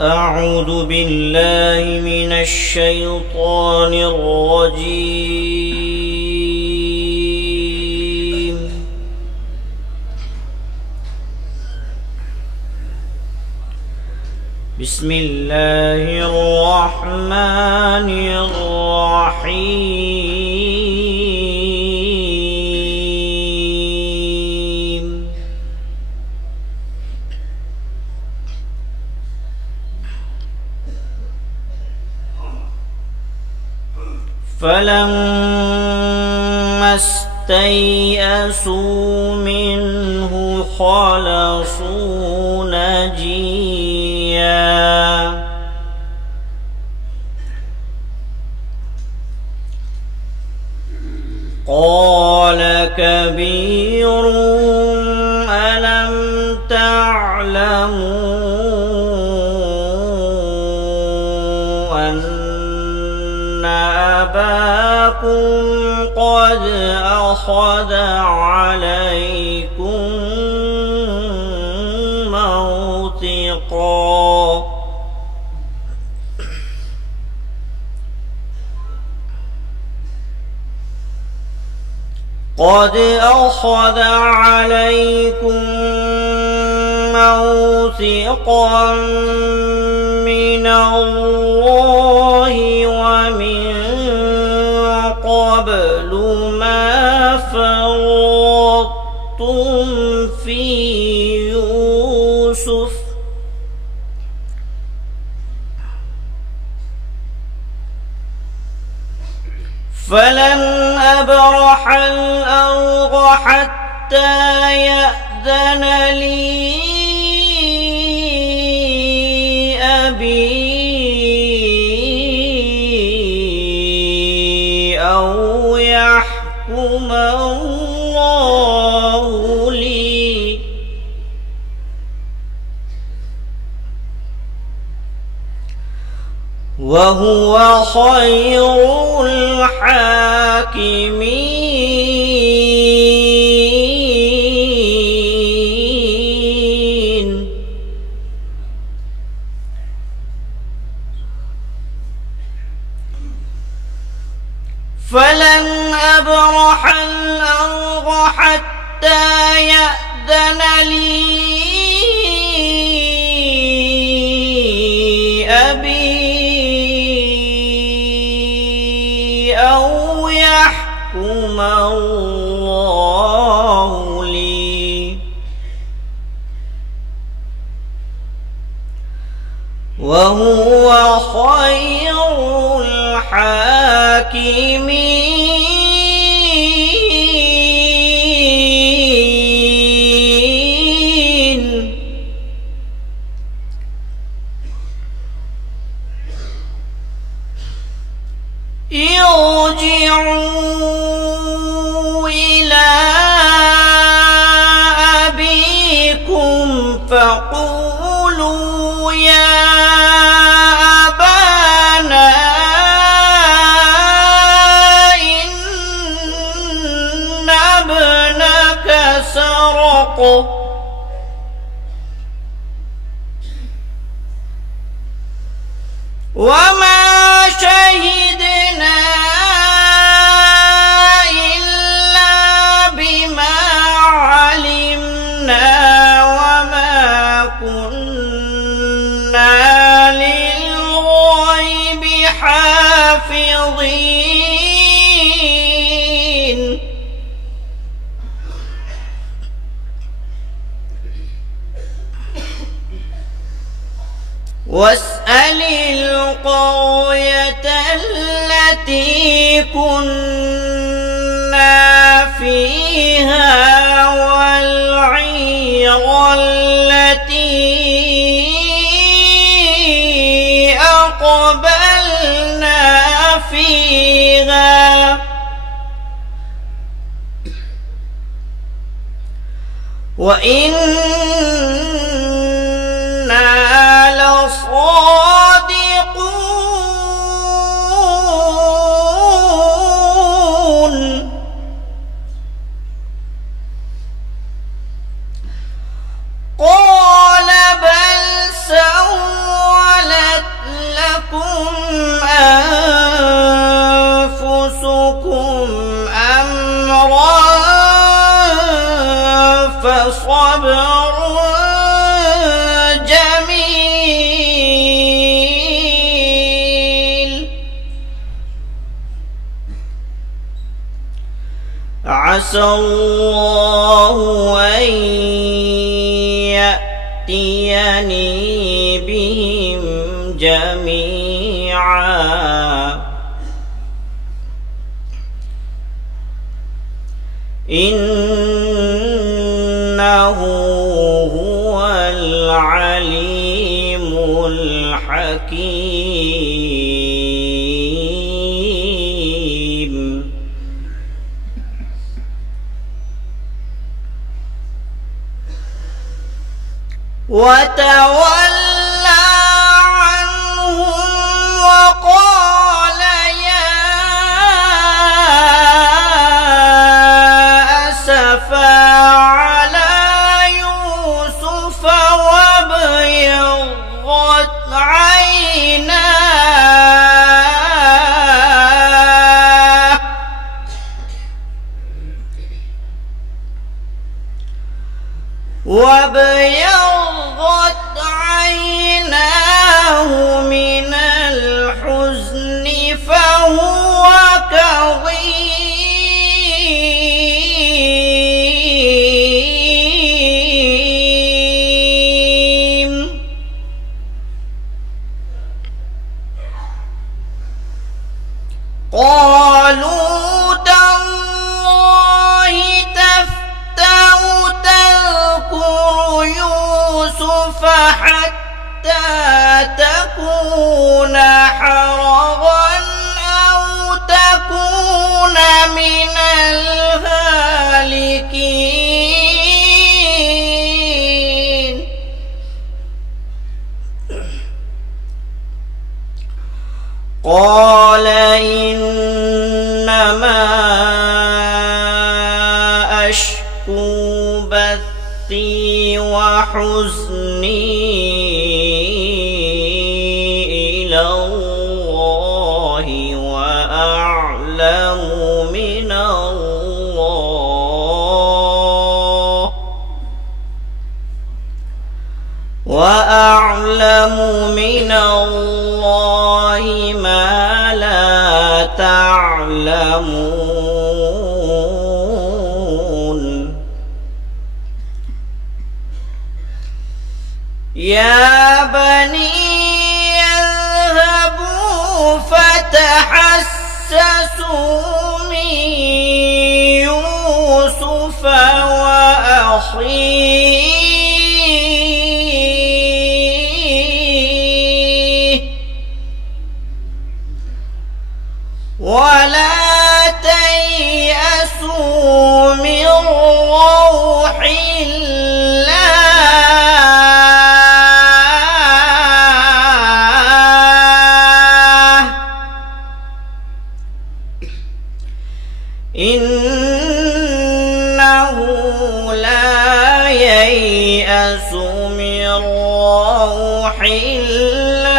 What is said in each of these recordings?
أعوذ بالله من الشيطان الرجيم. بسم الله الرحمن الرحيم. فلما استيئسوا منه خلصوا نجيا قال كبيرهم ألم تعلموا أن أباكم قد أخذ عليكم موثقا من الله ومن قبل ما فرطتم في يوسف فلن أبرح الأرض حتى يأذن لي أبي أو يحكم الله لي وهو خير الحاكمين. فلن أبرح الأرض حتى يأذن لي أبي أو يحكم الله لي وهو خير الحاكمين. ارجعوا إلى أبيكم فقولوا يا أبانا إن ابنك سرق وما شهدنا إلا بما علمنا وما كنا للغيب حافظين. واسأل القرية التي كنا فيها والعير التي أقبلنا فيها وإنا لصادقون. قال بل سولت عسى الله أن يأتيني بهم جميعا إنه هو العليم الحكيم. وتولى عنهم وقال يا أسفا على يوسف وابيضت عيناه من الحزن فهو كظيم. قالوا تالله تفتأ تذكر يوسف حتى تكون حرضا أو تكون من الهالكين. قال إنما أشكو بثي وحزني إلى الله وأعلم من الله ما لا تعلمون. يا بني اذهبوا فتحسسوا من يوسف وأخيه ولا تيأسوا من روح الله إنه لا ييأس من روح الله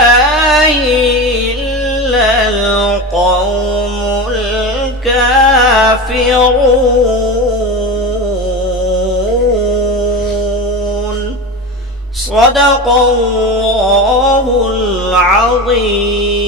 إلا القوم الكافرون. صدق الله العظيم.